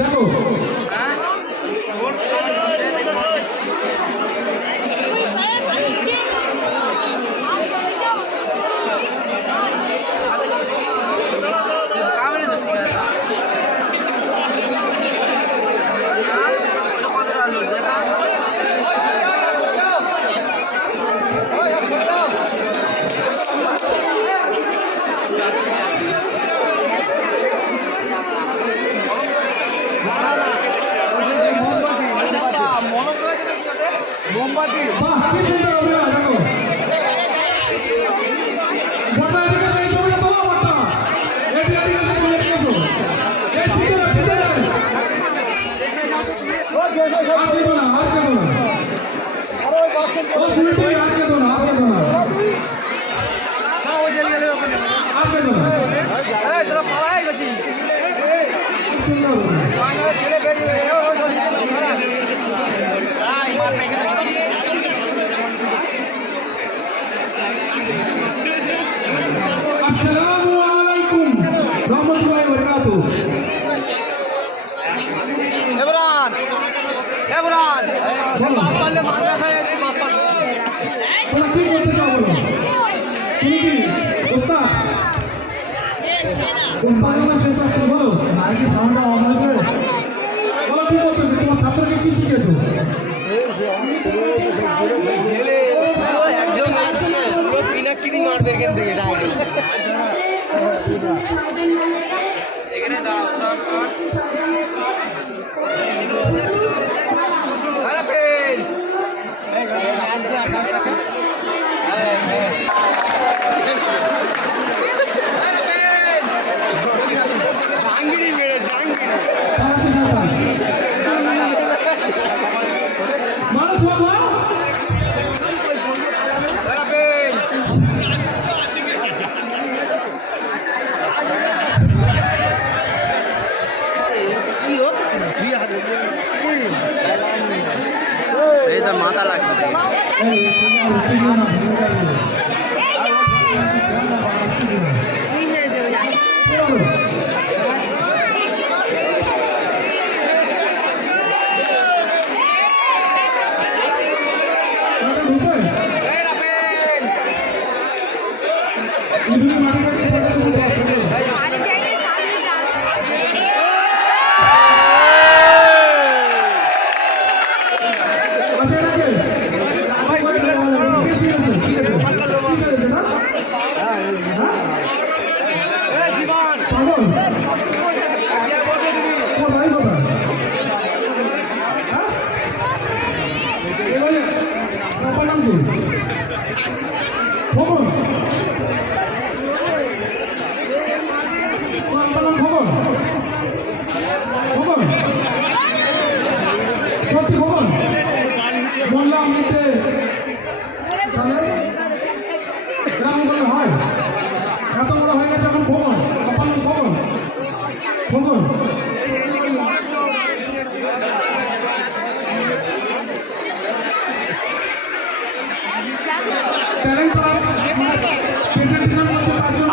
দেখো মোমবাতি Assalamualaikum warahmatullahi wabarakatuh. Ebran. Bapalle maza khaya bappa. Tola ki korte chao bolo? Tumi ki ustad? ustad আমার শেষ আসছে বলো। আর কি সাউন্ডটা অন হবে? বলো কি করতেছো? তোমার ছাত্রকে কি শিখিয়েছো? ছেলে একদম পুরো পিনাকিনি মারবে এখান থেকে ডাইরেক্ট। এখানে দাঁড়াও শর্ট আরে পেন এই গাছ দিয়ে আটা আছে ডাঙ্গিনি মেরে ডাঙ্গিনি মার বাবা আরে পেন এই তো মাথা লাগবে বললাম নিতে এরকম করলে হয় এত বড় হয়ে গেছে এখন খবর খবর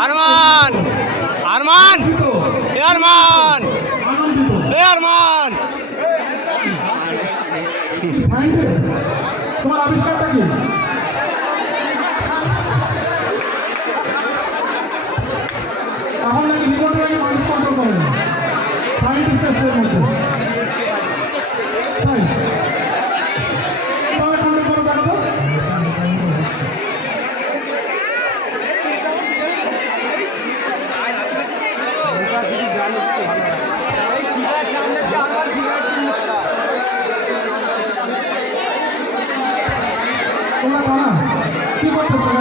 আরমান আরমান এ আরমান এ আরমান তোমার আবিষ্কারটা কি এখন নাকি রিমোটে নাকি মানুষ কন্ট্রোল করে না সায়েন্টিস্টের মধ্যে তাই তাহলে কন্ট্রোল করে দেখো তোমরা কানা কি করতেছো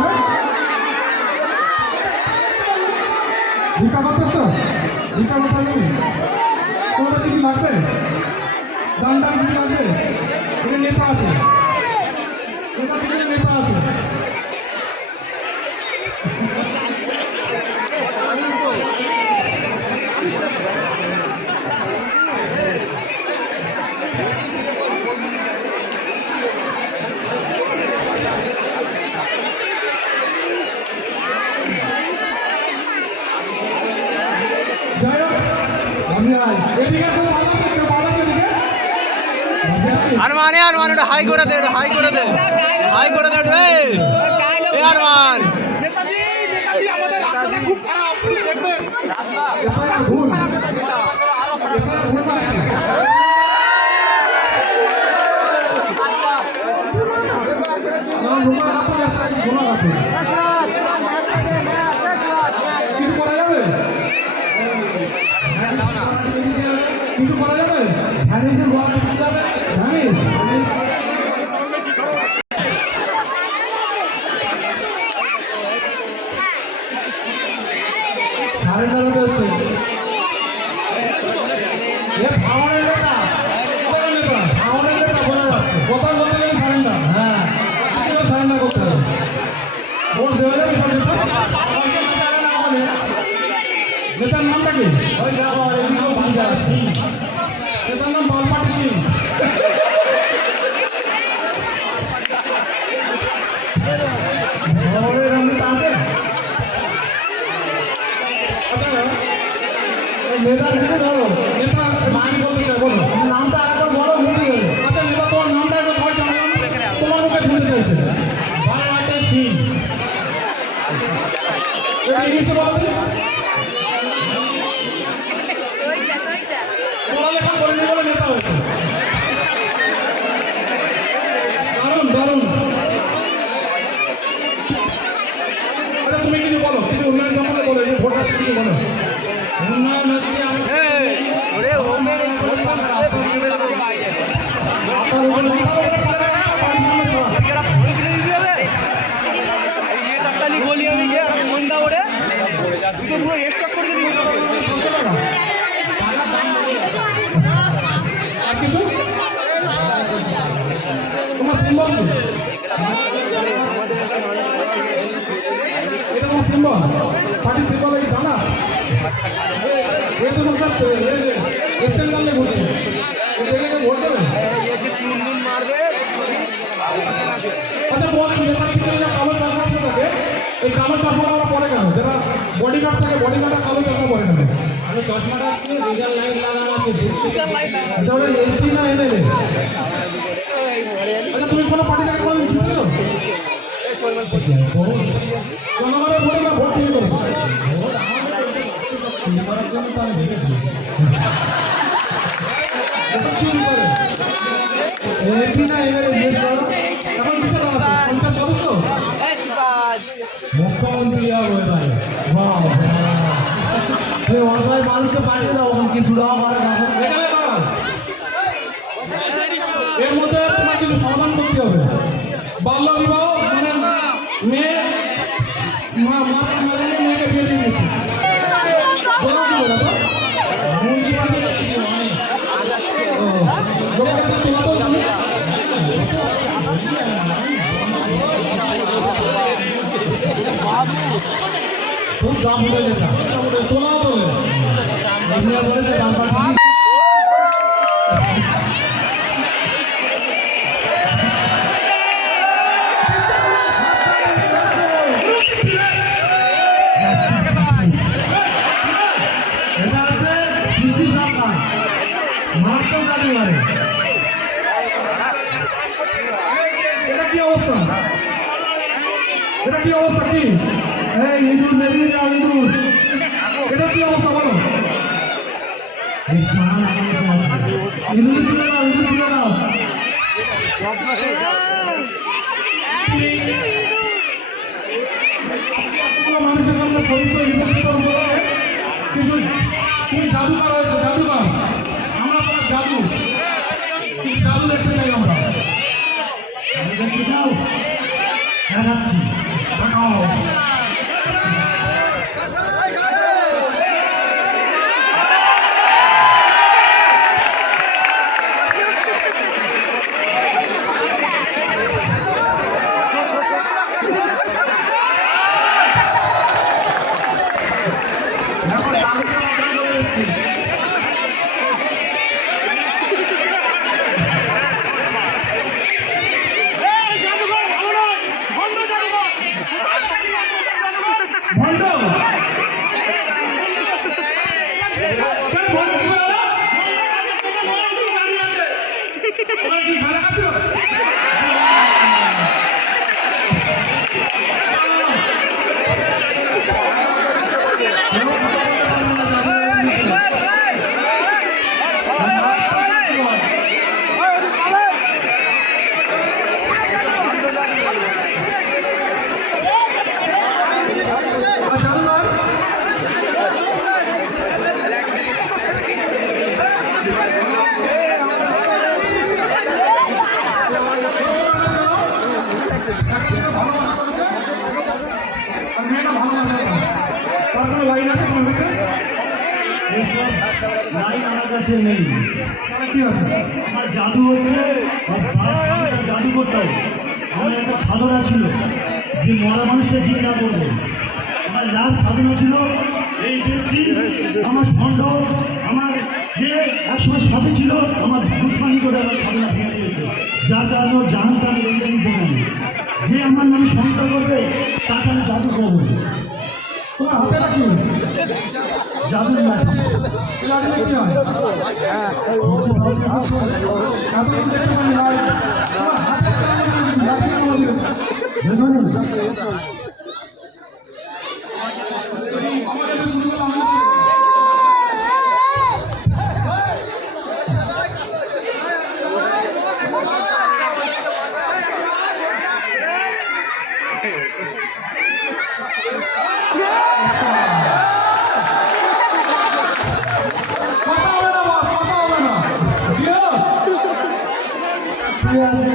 ভিক্ষা করতেছো ভিক্ষা করতে তোমাদের কি লাগবে দান কি লাগবে এটা নেতা আছে এটা নেতা আছে যাই হোক আমি এদিকে আরমান ওটা হাই করে দে, হাই করে দে, হাই করে দে রে আরমান। নেতাজি আমাদের রাস্তাটা খুব খারাপ, আপনি দেখবেন ভুল কিছু করা যাবে, কিছু করা যাবে। কথা বলতে গেলে সারেন্ডার, হ্যাঁ সারেন্ডার করতে হবে। ভোট দেওয়া যাবে সব নেতার নামটা কি? নেতার নাম বালপাটি সিং। নেতা ধরো, নেতা মান বলতে চাই, বলো নামটা একবার বলো, ভুলে গেলে। আচ্ছা নেতা, তোমার নামটা একবার সবাই জানলাম, তোমার মুখে শুনতে চাইছে। বালপাটি সিং, এটা ইংলিশে বলো। পড়ালেখা করেনি বলে নেতা হয়েছে। দারুণ দারুণ। আচ্ছা তুমি কিছু বলো, কিছু উন্নয়ন সম্পর্কে বলো, এই যে ভোট আছে কিছু বলো। উন্নয়ন হচ্ছে আমি তোমার সিম্বল কি? এটা তোমার সিম্বল, পার্টির সিম্বল এই জানা। এই তো সরকার এসেন গালে ঘুরছে, দেখে ভোট দেবে। আচ্ছা বল, নেতার পিছনে যা কালো চাকমা থাকে, এই কালো চাকমাটা আমরা পরে কেন? যারা বডিগার্ড থাকে, বডিগার্ডটা কালো চাকমা পরে কেন? আরে চশমাটা হচ্ছে রিজাল লাইট লাগানো আছে, এটা ওটা এমপি না এমএলএ? আচ্ছা তুমি কোনো পার্টি থেকে কোনো জিতেছো? জনগণের ভোটে না ভোট তুমি করো? এমপি না এমএলএ এখন কিসে দাঁড়াচ্ছে? পঞ্চায়েত সদস্য, মুখ্যমন্ত্রী হবে ভাই। অসহায় মানুষকে পাঠিয়ে দাও, কিছু দাও করে এখানে দাঁড়ান। এর মধ্যে তোমার কিছু সমাধান করতে হবে। বাল্য বিবাহ মানে মেয়ে মেয়েকে বিয়ে দিয়ে দিচ্ছে, খুব দাম উঠে যেটা তোলাও তোলে বলেছে দাম পাচ্ছি। এটা কি অবস্থা? এটা কি অবস্থা? কি ইঁদুর বেরিয়ে যাও, ইঁদুর। এটা কি অবস্থা বলো? ইঁদুর তুলে দাও, ইঁদুর তুলে দাও। মানুষের সামনে পবিত্র ইঁদুর কিন্তু তুমি জাদুকার হয়েছে, জাদুকার। আমরা তোমার জাদু, জাদু দেখতে চাই আমরা। দেখতে চাও? দেখাচ্ছি, দেখাও। তার কোনো লাইন আছে কোনো ভিতরে? এইসব লাইন আমার কাছে নেই। তাহলে কি আছে? আমার জাদু হচ্ছে জাদু করতাম। আমার একটা সাধনা ছিল যে মরা মানুষকে জিজ্ঞা করবে। আমার লাস্ট সাধনা ছিল এই ব্যক্তি আমার ষণ্ড আমার যে একসময় সাথে ছিল আমার দুষ্মানি করে আমার সাধনা ভেঙে দিয়েছে, যার কারণে ওর জাহান তার রেখে দিতে পারি। যে আমার নামে সন্দেহ করবে তাকে আমি জাদু করবো। তোমার হাতে রাখি জাদুর লাঠি লাঠি কি হয়? এত কিছু দেখতে পারি না। তোমার হাতে লাঠি কেন দিলে? দেখুন আমাকে তো শুরু করলাম আমি। কথা হবে না বস, কথা হবে না। জিও শুয়ে আছে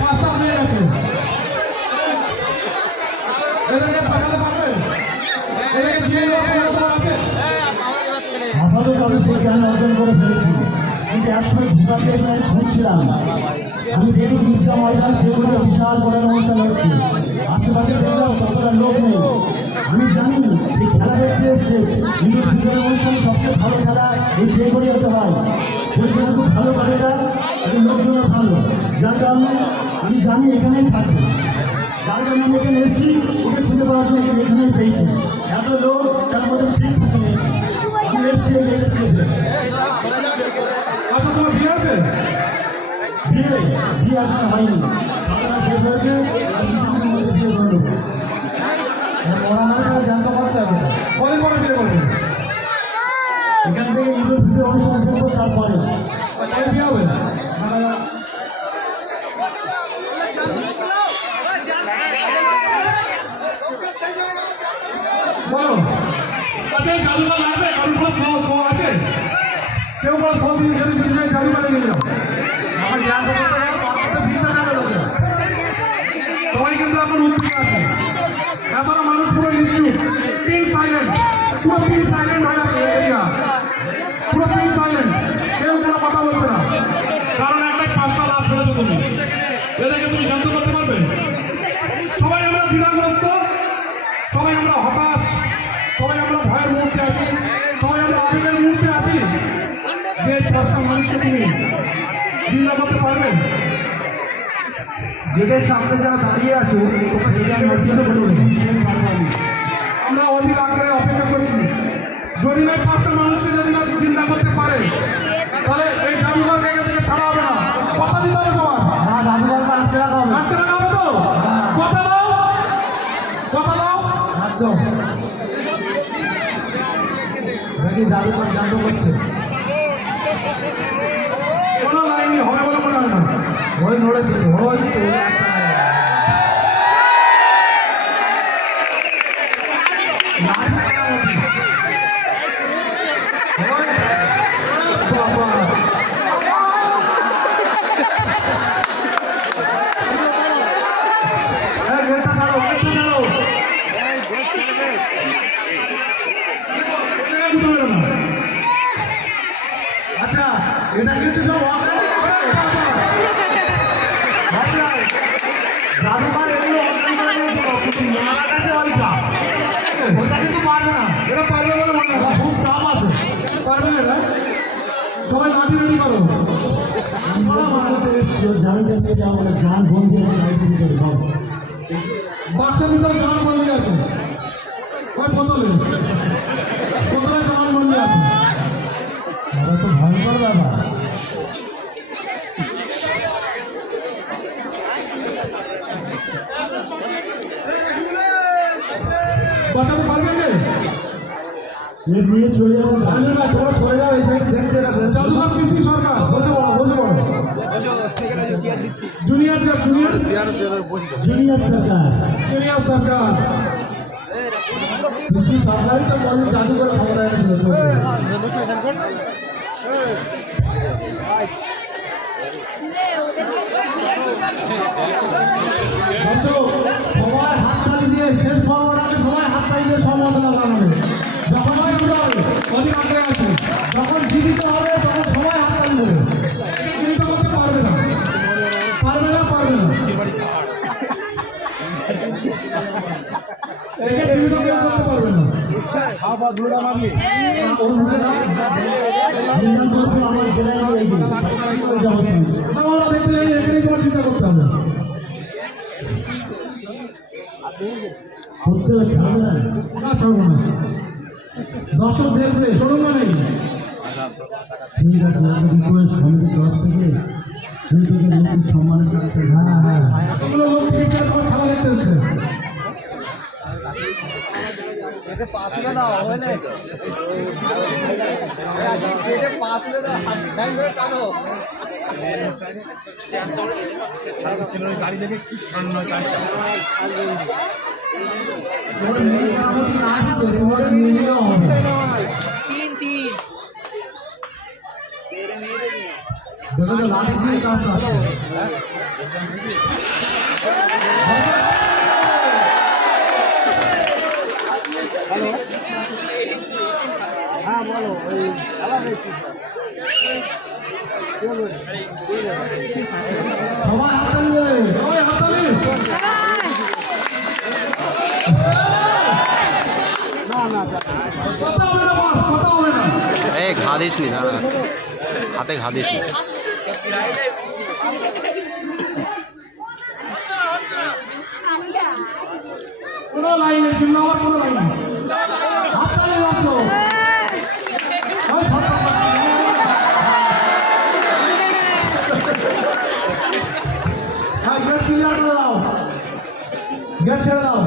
পাঁচটা হয়ে গেছে। এদেরকে পাঠাতে পারবে? এদেরকে জিও তোমার আছে? আপাতত আমি সেই জ্ঞান অর্জন করে ফেলেছি, কিন্তু একসময় ভূতাকে এখানে খুঁজছিলাম। আমি দেখি দুর্গা ময়দান কেউগুলো বিশাল বড় অনুষ্ঠান হচ্ছে, আশেপাশে দেখলাম কতটা লোক নেই। আমি জানি এই খেলা দেখতে এসছে, কিন্তু দুর্গার অনুষ্ঠান সবচেয়ে ভালো খেলা এই বেগুড়ি হতে হয়। পরিষেবা খুব ভালো করে যায়, এদের লোকজনও ভালো, যার কারণে আমি জানি এখানেই থাকবে। যার কারণে আমি এখানে এসেছি, ওকে খুঁজে পাওয়ার জন্য এখানেই পেয়েছি। এত লোক তার মধ্যে ঠিক খুঁজে নিয়েছি, আমি এসেছি এই দেখেছি। আচ্ছা তোমার বিয়ে আছে? বিয়ে বিয়ে এখন হয়নি, সাধনা শেষ হয়েছে, আর কিছুদিনের মধ্যে বিয়ে করে নেবো। মরা মানুষের জানতে পারতে হবে না। কদিন পরে বিয়ে করবে? এখান থেকে ঈদের ভিতরে অনুষ্ঠান দেখবো, তারপরে কবে বিয়ে হবে? বলো। আচ্ছা এই জাদুঘর লাগবে? কারোর কোনো শো আছে? কেউ কোনো শো দিয়ে যদি দুজনে জাদুঘরে নিয়ে যাও। আমার জানতে সবাই কিন্তু এখন উদ্যোগে আছে। এতটা মানুষ পুরো নিশ্চুপ, পিন সাইলেন্ট, পুরো পিন সাইলেন্ট হয়ে আছে এরিয়া, পুরো পিন সাইলেন্ট, কেউ কোনো কথা বলছে না। কারণ একটাই পাঁচটা লাভ ফেলেছো তুমি, এদেরকে তুমি জানতে করতে পারবে? সবাই আমরা দ্বিধাগ্রস্ত, সবাই আমরা হতাশ, সবাই আমরা ভয়ের মুহূর্তে আছি, সবাই আমরা আবেগের মুহূর্তে আছি। যে পাঁচটা মানুষকে তুমি চিন্তা করতে পারবে? গেটের সামনে যারা দাঁড়িয়ে আছো আমরা অধীর আগ্রহে অপেক্ষা করছি। যদি না পাঁচটা মানুষকে যদি না চিন্তা করতে পারে, তাহলে এই জাদুঘর জায়গা থেকে ছাড়া হবে না। কথা দিতে হবে সবার। আটকে রাখা হবে তো? কথা দাও, কথা দাও। জাদুঘর জাদু করছে, কোনো লাইনই হবে বলে মনে হয় না। ওই নড়েছে ওই তো আচ্ছা এটা কিন্তু সব জাদুঘর এগুলো মারা গেছে ওইটা, ওটা কিন্তু পারবে না, এটা পারবে বলে মনে হয় না। খুব দাম আছে। পারবে না এটা? সবাই লাঠি রেডি করো। জান বন্ধু বাক্সের ভিতরে জমান বন্দি আছে, ওই বোতলে বোতলে জমান বন্দি আছে। তো ভয়ঙ্কর ব্যাপার। বাঁচাতে পারবে কে? এর নিয়ে চলে যাবো না, তোমরা চলে যাও, এই সাইড দেখতে রাখবে। জাদুঘর কৃষি সরকার জুনিয়র জুনিয়র সরকার জুনিয়র সরকার কৃষি সরকারই তো বলে জাদুঘর ক্ষমতায় এনেছিল। দর্শক সবার হাততালি আজকে শেষ পর্বটাকে সবাই হাত তাইলে সমবেদনা জানাবে। যখন অধিক আগ্রহ আছে যখন জীবিত হবে তখন সবাই হাত তালি দেবে। জীবিত করতে পারবে না পারবে না পারবে না একে জীবিত কেউ করতে পারবে না ওর মুখে দাও। নির্ধারণ করবো আমার গ্যালারি এই দিন। আমরা দেখতে যাই এখানেই তোমার চিন্তা করতে হবে করতে ছাড়বে না, না ছাড়বো না দর্শক দেখবে। চলুন মানে ঠিক আছে, রিকোয়েস্ট সমিতির তরফ থেকে নিশ্চিত সম্মানের সাথে। হ্যাঁ হ্যাঁ এগুলো লোক ক্রিকেট খেলা দেখতে হচ্ছে লাঠি দিয়ে কাজ আছে। সবাই হাতালি দেবে। সবাই হাততালি কথা হবে না বস কথা হবে না এই ঘা দিস নি দাঁড়া হাতে ঘা দিস নি কোনো লাইন নেই শূন্য আমার কোনো লাইন নেই হাততালি বাজছো। ওই ফটো হ্যাঁ, গেট ক্লিয়ার করে দাও, গেট ছেড়ে দাও।